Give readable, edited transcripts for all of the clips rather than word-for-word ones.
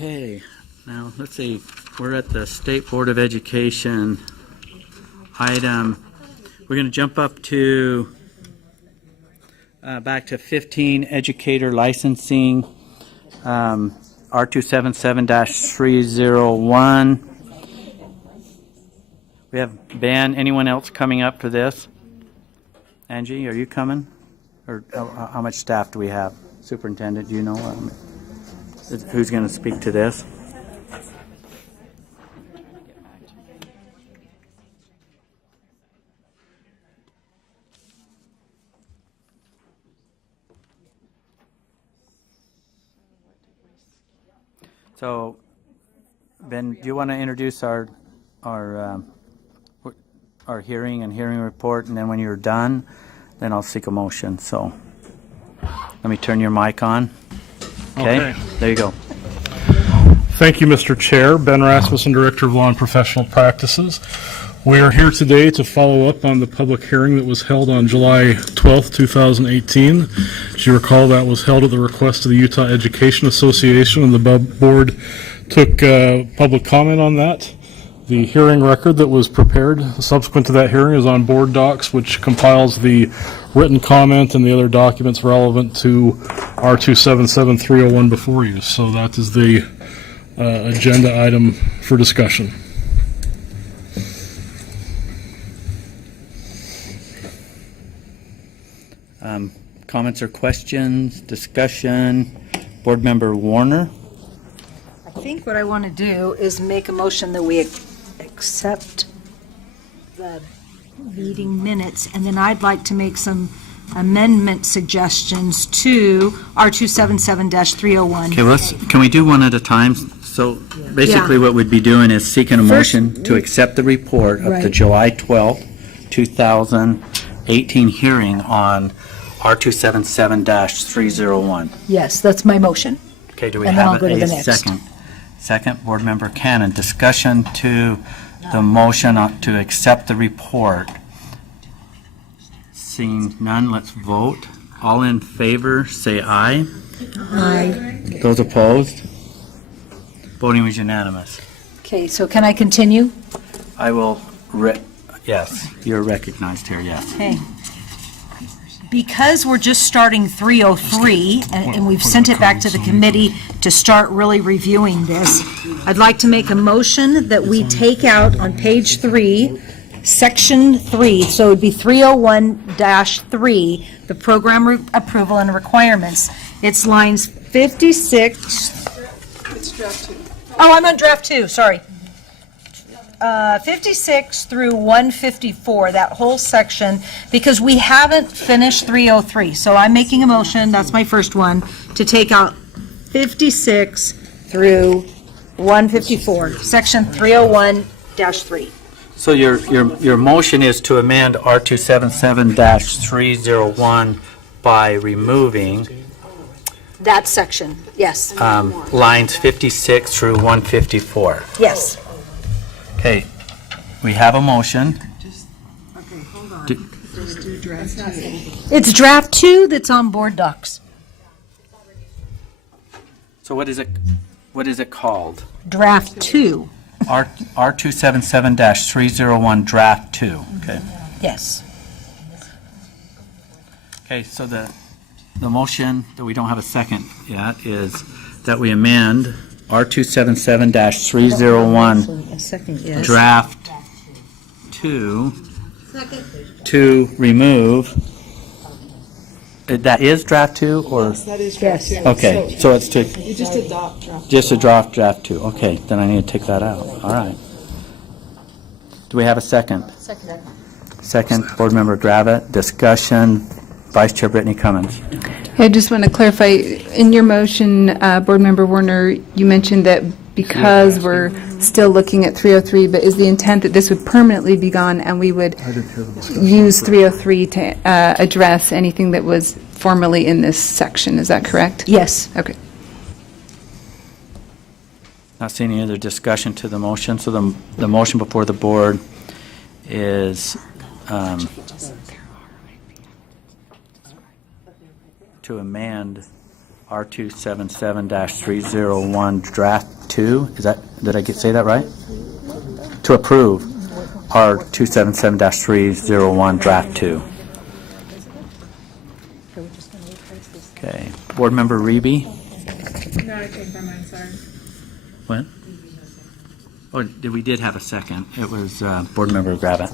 Okay, now let's see. We're at the State Board of Education item. We're going to jump up to back to 15 Educator licensing, R277-301. We have Ben. Anyone else coming up for this? Angie, are you coming? Or how much staff do we have? Superintendent, do you know who's going to speak to this? So, Ben, do you want to introduce our hearing and hearing report, and then when you're done, then I'll seek a motion. So, let me turn your mic on. Okay. There you go. Thank you, Mr. Chair. Ben Rasmussen, Director of Law and Professional Practices. We are here today to follow up on the public hearing that was held on July 12th, 2018. As you recall, that was held at the request of the Utah Education Association, and the board took public comment on that. The hearing record that was prepared subsequent to that hearing is on board docs, which compiles the written comment and the other documents relevant to R277-301 before you. So that is the agenda item for discussion. Comments or questions, discussion? Board Member Warner? I think what I want to do is make a motion that we accept the meeting minutes, and then I'd like to make some amendment suggestions to R277-301. Okay, can we do one at a time? So basically what we'd be doing is seeking a motion to accept the report of the July 12th, 2018 hearing on R277-301. Yes, that's my motion. Okay, do we And then have I'll go to the a next. second? Second, Board Member Cannon. Discussion to the motion to accept the report. Seeing none, let's vote. All in favor, say aye. Aye. Those opposed? Voting was unanimous. Okay, so can I continue? I will, yes, you're recognized here, yes. Okay. Because we're just starting 303, and we've sent it back to the committee to start really reviewing this, I'd like to make a motion that we take out on page 3, section 3, so it would be 301-3, the program approval and requirements. It's lines 56. It's draft 2. Oh, I'm on draft 2, sorry. 56 through 154, that whole section, because we haven't finished 303. So I'm making a motion, that's my first one, to take out 56 through 154, section 301-3. So your motion is to amend R277-301 by removing That section, yes. lines 56 through 154. Yes. Okay, we have a motion. Okay, hold on. Do- Just do draft 2. It's draft 2 that's on board docs. So what is it called? Draft 2, R277-301 draft 2. Okay. yes. Okay, so the motion that we don't have a second yet is that we amend R277-301 A second, yes. draft 2 to remove. That is draft 2 or? That is draft 2. Okay, so it's to You just adopt draft. just a draft 2. Okay, then I need to take that out. All right. Do we have a second? Second, Board Member Gravitt. Discussion. Vice Chair Brittany Cummins. I just want to clarify, in your motion, Board Member Warner, you mentioned that because we're still looking at 303, but is the intent that this would permanently be gone and we would use 303 to address anything that was formerly in this section? Is that correct? Yes. Okay. Not seeing any other discussion to the motion, so the motion before the board is to amend R277-301 draft 2. Did I say that right? To approve R277-301 draft 2. Okay. Board Member Reby? No, I changed my mind, sorry. What? Oh, we did have a second. It was Board Member Gravitt.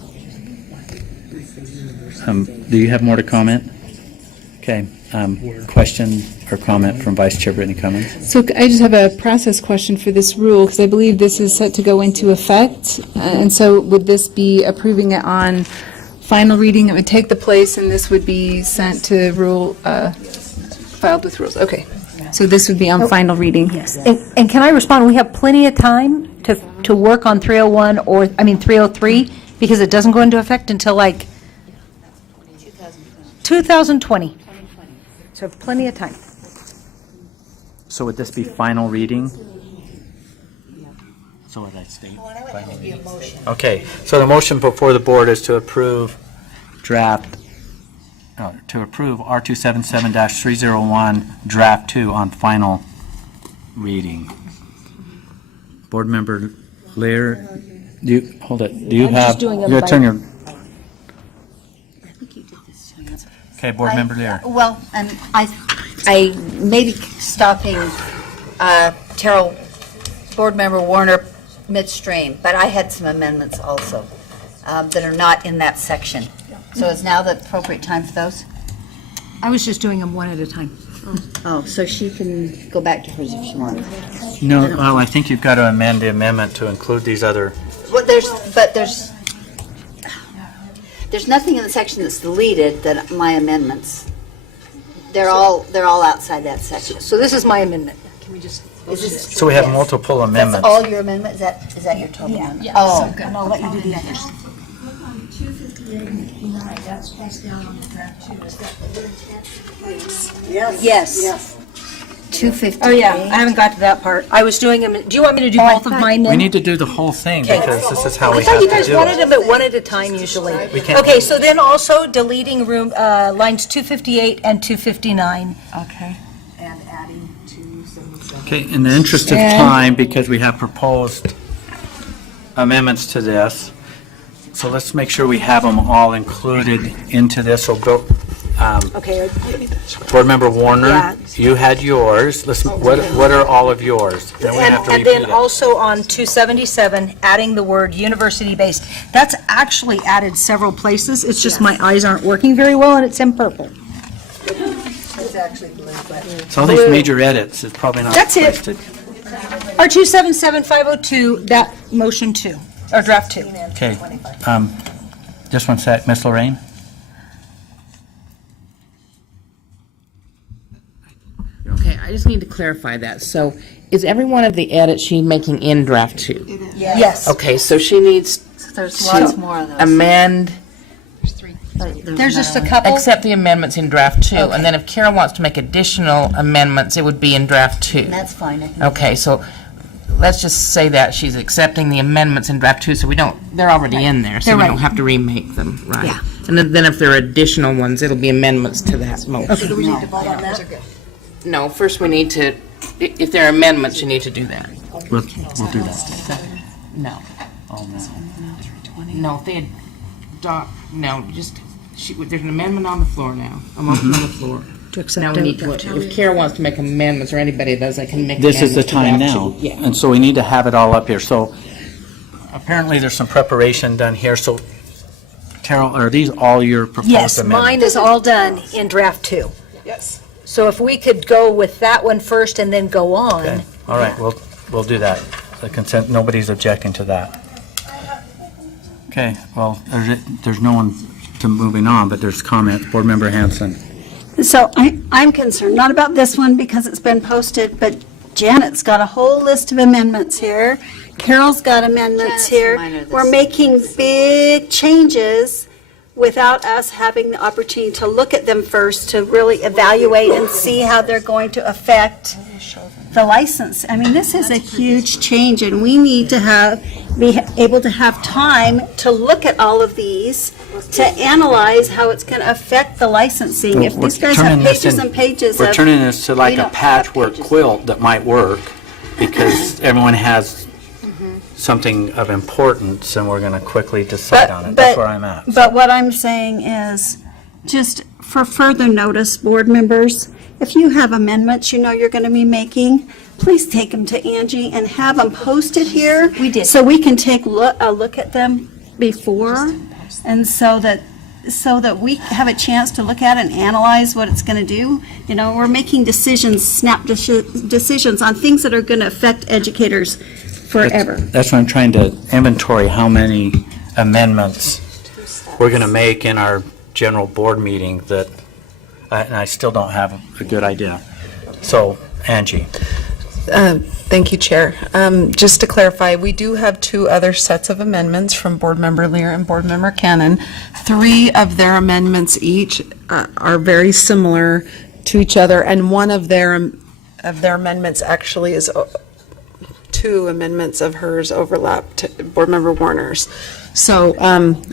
Do you have more to comment? Okay. Question or comment from Vice Chair Brittany Cummings? So I just have a process question for this rule, because I believe this is set to go into effect. And so would this be approving it on final reading? It would take the place, and this would be sent to rule, filed with rules. Okay. So this would be on final reading? Yes. And can I respond? We have plenty of time to work on 301 303, because it doesn't go into effect until like 2020. So plenty of time. So would this be final reading? So what did I state? Okay, so the motion before the board is to approve R277-301 draft 2 on final reading. Board Member Lear, do you have? just doing them Your by- turn. Okay, Board Member Lear. Well, and I may be stopping Terrell, Board Member Warner midstream, but I had some amendments also that are not in that section. So is now the appropriate time for those? I was just doing them one at a time. Oh, so she can go back to hers if she wants. No, well, I think you've got to amend the amendment to include these other. Well, there's nothing in the section that's deleted that my amendments. They're all outside that section. So this is my amendment. Is this, So we have yes. multiple That's amendments. all your amendment? Is that your total amendment? Oh, And I'll let you do the others. Look on 258 and 59, that's passed down on the draft too. Is that what your intent? yes. 258. Oh, yeah, I haven't got to that part. I was doing them, do you want me to do both of mine then? We need to do the whole thing because this is how I we thought have you to guys do wanted it. them at one at a time usually. We can't- Okay, so then also deleting lines 258 and 259. Okay. And adding 277. Okay, in the interest of time, because we have proposed amendments to this, so let's make sure we have them all included into this. So Okay, Board Member Warner, Yeah. you had yours. What are all of yours? Then we have to and repeat then it. also on 277, adding the word university-based. That's actually added several places. It's just my eyes aren't working very well and it's in purple. It's actually blue, but So all these major edits is probably not That's it. listed. Our 277-502, that motion 2, or draft 2. Okay, just one sec, Ms. Lorraine? Okay, I just need to clarify that. So is every one of the edits she making in draft 2? Yes. Okay, so she needs There's lots to more of those. amend, There's just a couple. accept the amendments in draft 2. And then if Carol wants to make additional amendments, it would be in draft 2. That's fine. I can- Okay, so let's just say that she's accepting the amendments in draft 2, so they're already in there, so They're we right. don't have to remake them, right? Yeah. And then if there are additional ones, it'll be amendments to that motion. do we need to vote on that? No, first we need to, if there are amendments, you need to do that. We'll do that. No. Oh, no. No, if they there's an amendment on the floor now, a motion on the floor. To accept Now we need to, if Carol wants to make amendments, or anybody does, they can make This amendments. is the to time draft now. 2. Yeah. And so we need to have it all up here. So apparently there's some preparation done here. So Carol, are these all your proposed Yes, amendments? mine is all done in draft 2. Yes. So if we could go with that one first and then go on. Okay, all right, we'll do that. The consent, nobody's objecting to that. Okay, well, there's no one to moving on, but there's comment. Board Member Hanson. So I'm concerned, not about this one because it's been posted, but Janet's got a whole list of amendments here. Carol's got amendments Janet's and here. mine are the We're same. making big changes without us having the opportunity to look at them first, to really evaluate and see how they're going to affect the license. I mean, this is a huge change, and we need to be able to have time to look at all of these, to analyze how it's going to affect the licensing. If these guys have pages and pages We're of... turning this to like we a don't have patchwork pages. quilt that might work because everyone has something of importance and we're going to quickly decide on it. That's where I'm at. But what I'm saying is, just for further notice, board members, if you have amendments you know you're going to be making, please take them to Angie and have them posted here. We did. So we can take a look at them before, and so that we have a chance to look at it and analyze what it's going to do. You know, we're making decisions, decisions on things that are going to affect educators forever. That's why I'm trying to inventory how many amendments we're going to make in our general board meeting that, and I still don't have a good idea. So, Angie. Thank you, Chair. Just to clarify, we do have two other sets of amendments from Board Member Lear and Board Member Cannon. 3 of their amendments each are very similar to each other, and one of their amendments actually is 2 amendments of hers overlap to Board Member Warner's. So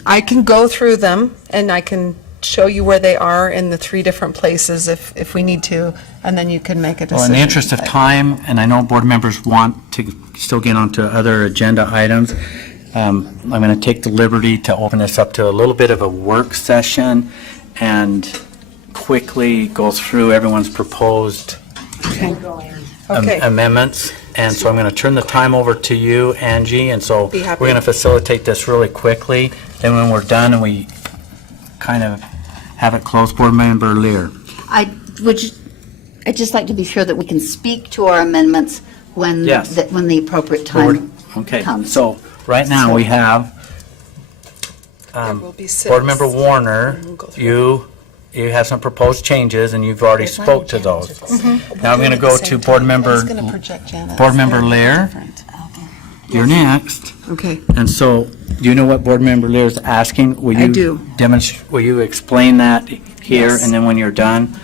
I can go through them, and I can show you where they are in the 3 different places if we need to, and then you can make a decision. Well, in the interest of time, and I know board members want to still get onto other agenda items, I'm going to take the liberty to open this up to a little bit of a work session and quickly go through everyone's proposed amendments. And so I'm going to turn the time over to you, Angie, and so we're going to facilitate this really quickly. Then when we're done and we kind of have it closed, Board Member Lear. I'd just like to be sure that we can speak to our amendments when, Yes. when the appropriate time Okay, comes. so right now we have There will be 6. Board Member Warner, We'll go through. you have some proposed changes and you've already spoke to those. Now I'm going to go to Board Member Lear. You're next. Okay. And so, do you know what Board Member Lear is asking? I do. Will you explain that here? Yes. And then when you're done,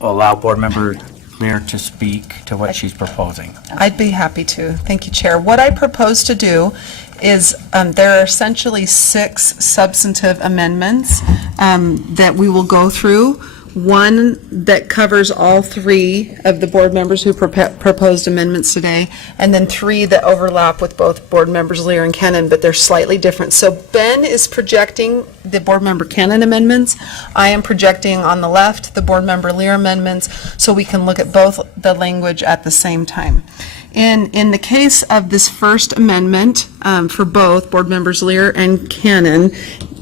allow Board Member Lear to speak to what she's proposing. I'd be happy to. Thank you, Chair. What I propose to do is there are essentially 6 substantive amendments that we will go through. One that covers all 3 of the board members who proposed amendments today, and then 3 that overlap with both Board Members Lear and Cannon, but they're slightly different. So Ben is projecting the Board Member Cannon amendments. I am projecting on the left the Board Member Lear amendments, so we can look at both the language at the same time. In the case of this first amendment, for both Board Members Lear and Cannon,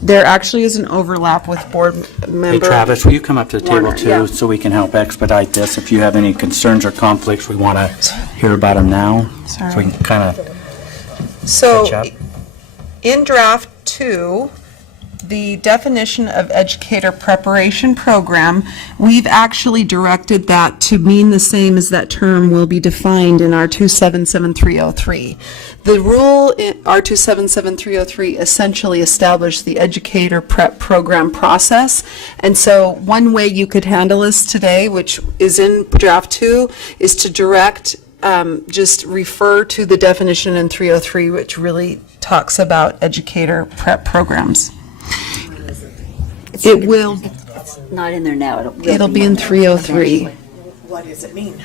there actually is an overlap with Board Member... Hey Travis, will you come up to the table Warner, too, yeah. so we can help expedite this? If you have any concerns or conflicts, we want to hear about them now. So we can kind of catch So, up. in draft 2, the definition of educator preparation program, we've actually directed that to mean the same as that term will be defined in R277-303. The rule in R277-303 essentially established the educator prep program process. And so one way you could handle this today, which is in draft 2, is to direct just refer to the definition in 303, which really talks about educator prep programs. It will, It's not in there now. it'll be in 303. What does it mean?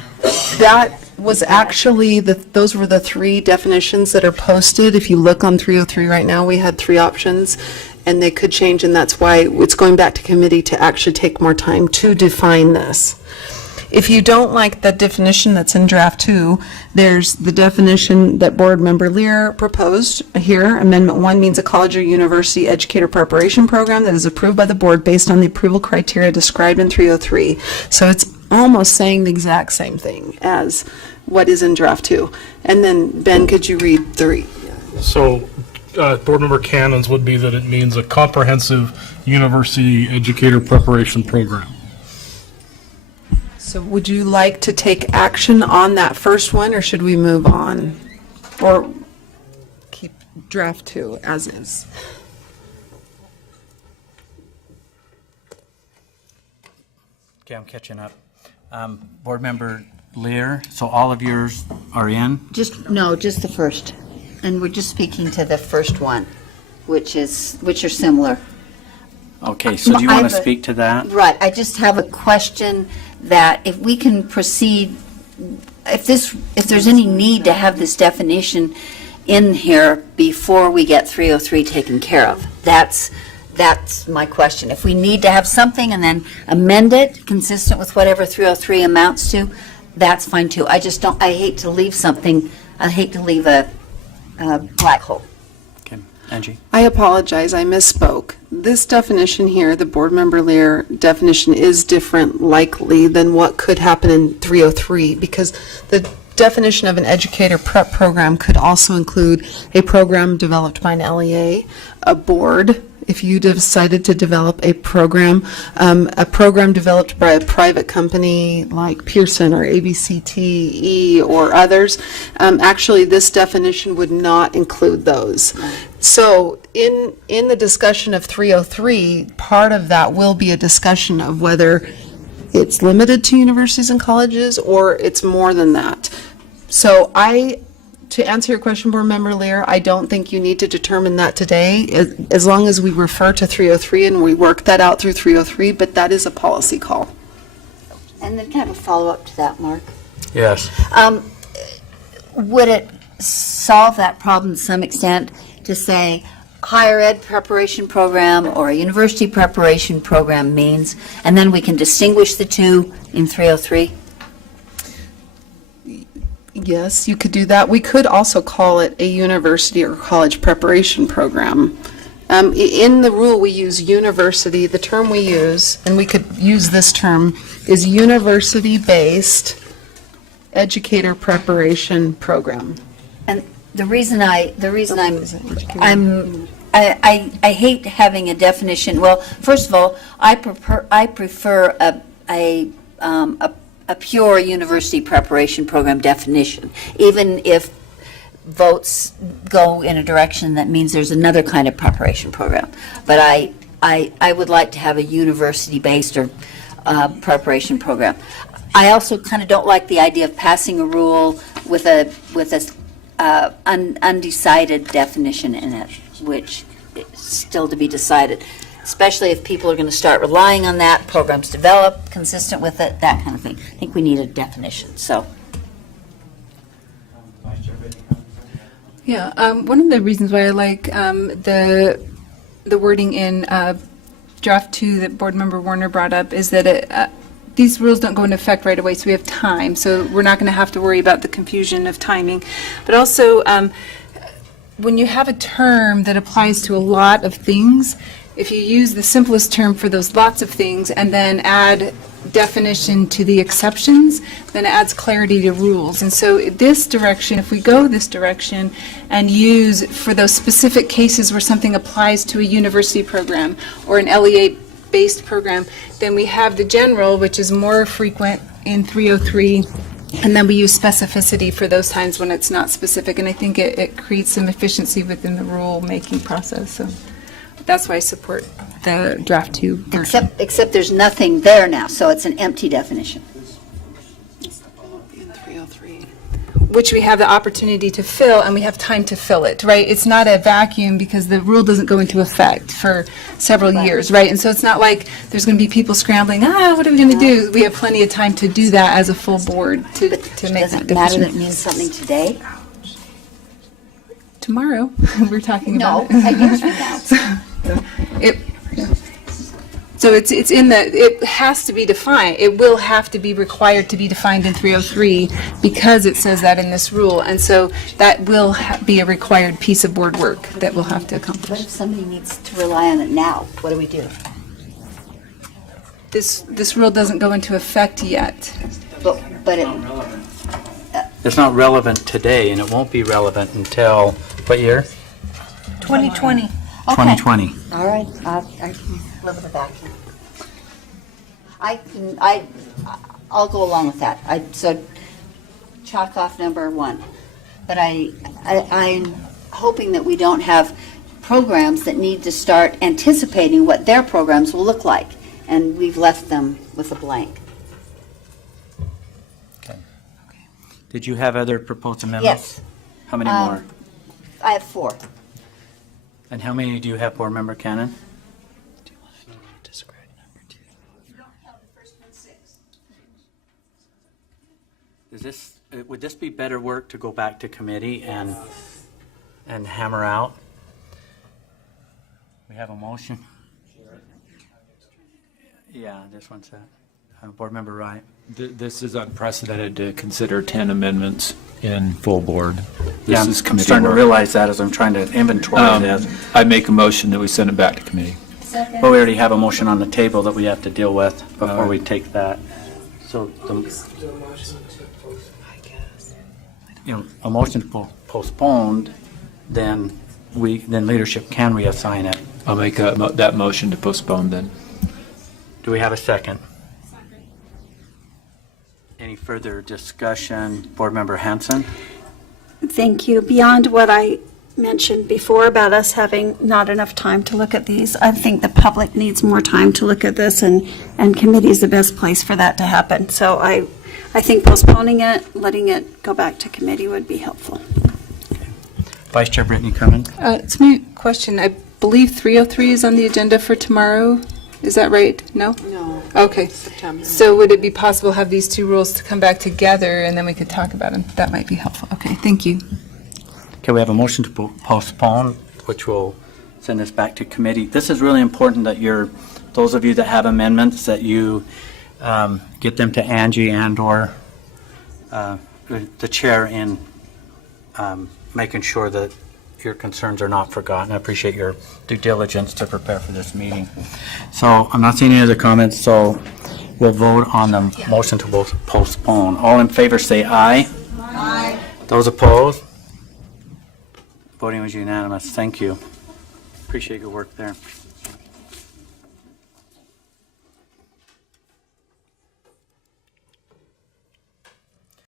That was actually, those were the 3 definitions that are posted. If you look on 303 right now, we had 3 options, and they could change, and that's why it's going back to committee to actually take more time to define this. If you don't like the definition that's in draft 2, there's the definition that Board Member Lear proposed here. Amendment 1 means a college or university educator preparation program that is approved by the board based on the approval criteria described in 303. So it's almost saying the exact same thing as what is in draft 2. And then, Ben, could you read 3? So, Board Member Cannon's would be that it means a comprehensive university educator preparation program. So would you like to take action on that first one, or should we move on? Or keep draft 2 as is? Okay, I'm catching up. Board Member Lear, so all of yours are in? Just the first. And we're just speaking to the first one, which are similar. Okay, so do you I want to have a- speak to that? Right, I just have a question that if we can proceed, if there's any need to have this definition in here before we get 303 taken care of. That's my question. If we need to have something and then amend it consistent with whatever 303 amounts to, that's fine too. I hate to leave a black hole. Okay, Angie? I apologize, I misspoke. This definition here, the board member Lear definition, is different likely than what could happen in 303, because the definition of an educator prep program could also include a program developed by an LEA, a board, if you decided to develop a program developed by a private company like Pearson or ABCTE or others. Actually, this definition would not include those. So in the discussion of 303, part of that will be a discussion of whether it's limited to universities and colleges or it's more than that. So to answer your question, Board Member Lear, I don't think you need to determine that today, as long as we refer to 303 and we work that out through 303, but that is a policy call. And then kind of a follow-up to that, Mark. Yes. Would it solve that problem to some extent to say higher ed preparation program or a university preparation program means, and then we can distinguish the two in 303? Yes, you could do that. We could also call it a university or college preparation program. In the rule, we use university. The term we use, and we could use this term, is university-based educator preparation program. And the reason I hate having a definition. Well, first of all, I prefer a pure university preparation program definition, even if votes go in a direction that means there's another kind of preparation program. But I would like to have a university-based or preparation program. I also kind of don't like the idea of passing a rule with a undecided definition in it, which is still to be decided, especially if people are going to start relying on that, programs develop consistent with it, that kind of thing. I think we need a definition, so. Yeah, one of the reasons why I like the wording in draft 2 that Board Member Warner brought up is that these rules don't go into effect right away, so we have time. So we're not going to have to worry about the confusion of timing. But also, when you have a term that applies to a lot of things, if you use the simplest term for those lots of things and then add definition to the exceptions, then it adds clarity to rules. And so this direction, if we go this direction and use for those specific cases where something applies to a university program or an LEA-based program, then we have the general, which is more frequent in 303, and then we use specificity for those times when it's not specific. And I think it creates some efficiency within the rule-making process. So that's why I support the draft 2 version. Except there's nothing there now, so it's an empty definition. In 303. Which we have the opportunity to fill, and we have time to fill it, right? It's not a vacuum because the rule doesn't go into effect for several years, right? And so it's not like there's going to be people scrambling, what are we going to do? We have plenty of time to do that as a full board to make that Does it matter that it decision. means something today? Tomorrow, we're talking No, about it. a year from now. So it's in it has to be defined. It will have to be required to be defined in 303 because it says that in this rule. And so that will be a required piece of board work that we'll have to What accomplish. if somebody needs to rely on it now? What do we do? This rule doesn't go into effect yet. But it, It's not relevant today, and it won't be relevant until, what year? 2020. okay. 2020. All right, I can live with a vacuum. I'll go along with that. So chalk off number 1. But I'm hoping that we don't have programs that need to start anticipating what their programs will look like, and we've left them with a blank. Did you have other proposed amendments? Yes, How many more? I have 4. And how many do you have, Board Member Cannon? Would this be better work to go back to committee and hammer out? We have a motion. Yeah, this one's Board Member Wright. This is unprecedented to consider 10 amendments in full board. Yeah, This is I'm committee starting to work. realize that as I'm trying to inventory this. I make a motion that we send it back to committee. But we already have a motion on the table that we have to deal with before we take that. So, a motion to postpone, then leadership can reassign it. I'll make that motion to postpone then. Do we have a second? Any further discussion? Board Member Hanson? Thank you. Beyond what I mentioned before about us having not enough time to look at these, I think the public needs more time to look at this, and committee is the best place for that to happen. So I think postponing it, letting it go back to committee would be helpful. Vice Chair Brittany Cummings? It's my question. I believe 303 is on the agenda for tomorrow. Is that right? No? No. Okay. So would it be possible to have these two rules to come back together and then we could talk about them? That might be helpful. Okay, thank you. Okay, we have a motion to postpone, which will send this back to committee. This is really important that those of you that have amendments, that you get them to Angie and/or the chair in making sure that your concerns are not forgotten. I appreciate your due diligence to prepare for this meeting. So I'm not seeing any other comments, so we'll vote on the motion to postpone. All in favor say aye. Aye. Those opposed? Voting was unanimous. Thank you. Appreciate your work there.